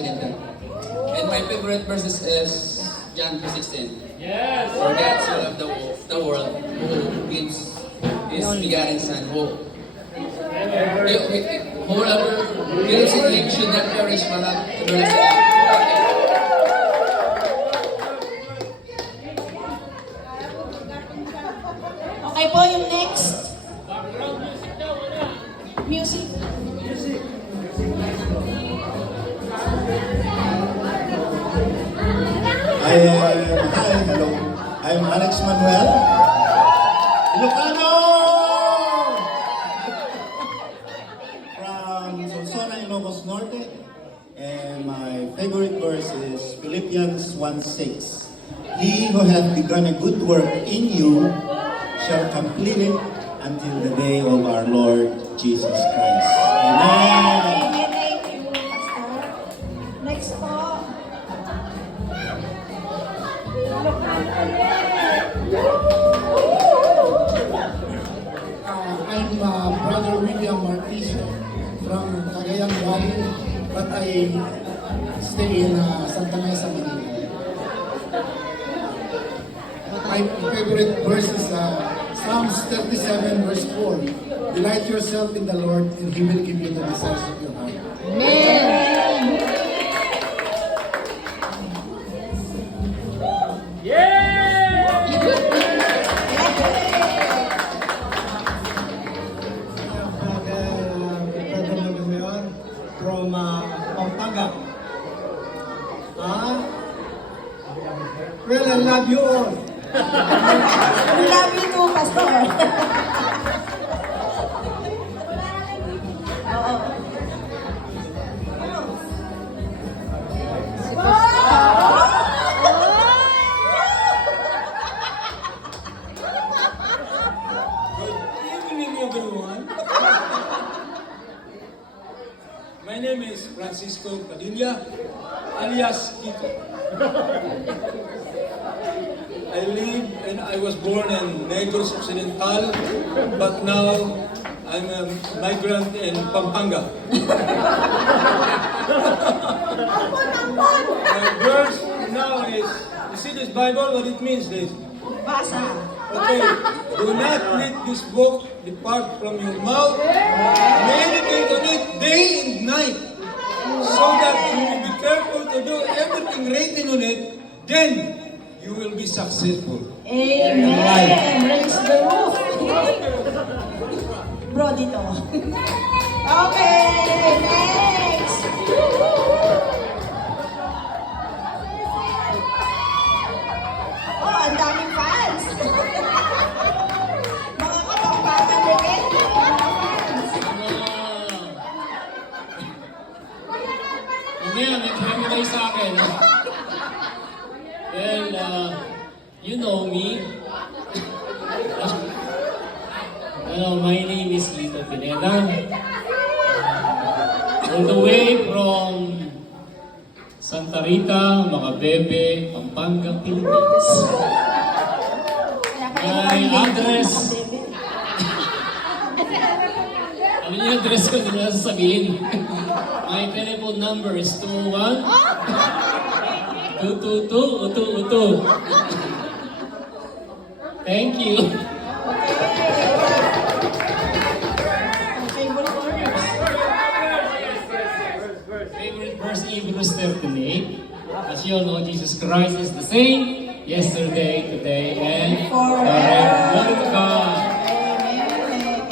Occidental. And my favorite verses is John 3:16. Yes! For God so loved the world who gives His begotten Son, who whoever believes in Him should not perish but have everlasting life. Okay po, yung next. Music. Hello. I'm Alex Manuel. Ilocano! From Sonsona, Ilocos Norte. And my favorite verse is Philippians 1:6. He who hath begun a good work in you shall complete it until the day of our Lord Jesus Christ. Amen. Thank you, Pastor. Next po. I'm Brother William Martizo from Cagayan Valley, but I stay in Santa Mesa, Manila. My favorite verse is Psalms 37 verse 4. Delight yourself in the Lord and He will give you the desires of your heart. From Pampanga. Well, I love you all. We love you too, Pastor. Oo. Good evening, everyone. My name is Francisco Padilla, alias Kiko. I live and I was born in Negros Occidental, but now I'm a migrant in Pampanga. My verse now is, you see this Bible, what it means this? Basa. Okay, do not let this book depart from your mouth. Meditate on it day and night, so that you will be careful to do everything written on it. Then you will be successful. Amen. Raise the roof. Bro, dito. Okay, next. Oh, ang daming fans. Mga kapampangan rin. Mga fans. Hindi yan, nag-memorize sa akin. Well, you know me. My name is Lito Pineda. All the way from Santa Rita, Macabebe, Pampanga, Philippines. My address. Ano yung address ko? Hindi na sasabihin. My telephone number is 201 222 Thank you. Favorite verse, Hebrews 38. As you all know, Jesus Christ is the same yesterday, today, and forever. Glory to God. Amen.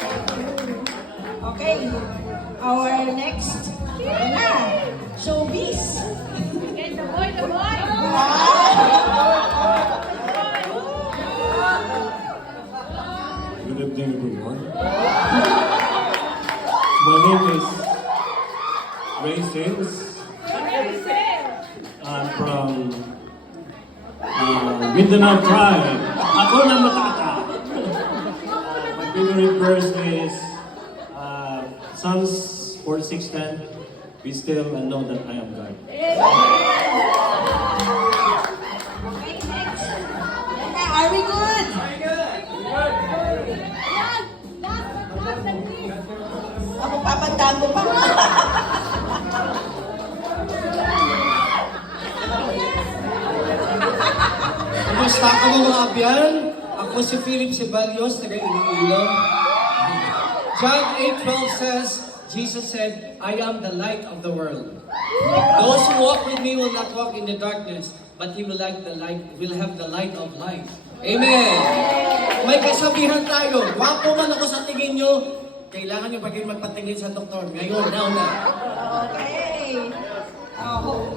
Okay, our next showbiz. Good evening, everyone. My name is Ray Sales. I'm from Mindanao tribe. Ako na matata. My favorite verse is Psalms 46:10. Be still and know that I am God. Okay, next. Are we good? Ako papandaan ko pa. Kamusta ka mo mga abyan? Ako si Philip Ceballos, taga Iloilo. John 8:12 says, Jesus said, I am the light of the world. Those who walk with me will not walk in the darkness, but he will have the light of life. Amen! May kasabihan tayo, wapo man ako sa tingin nyo, kailangan nyo pa kayo magpatingin sa doktor. Ngayon, now na. Okay. Oh,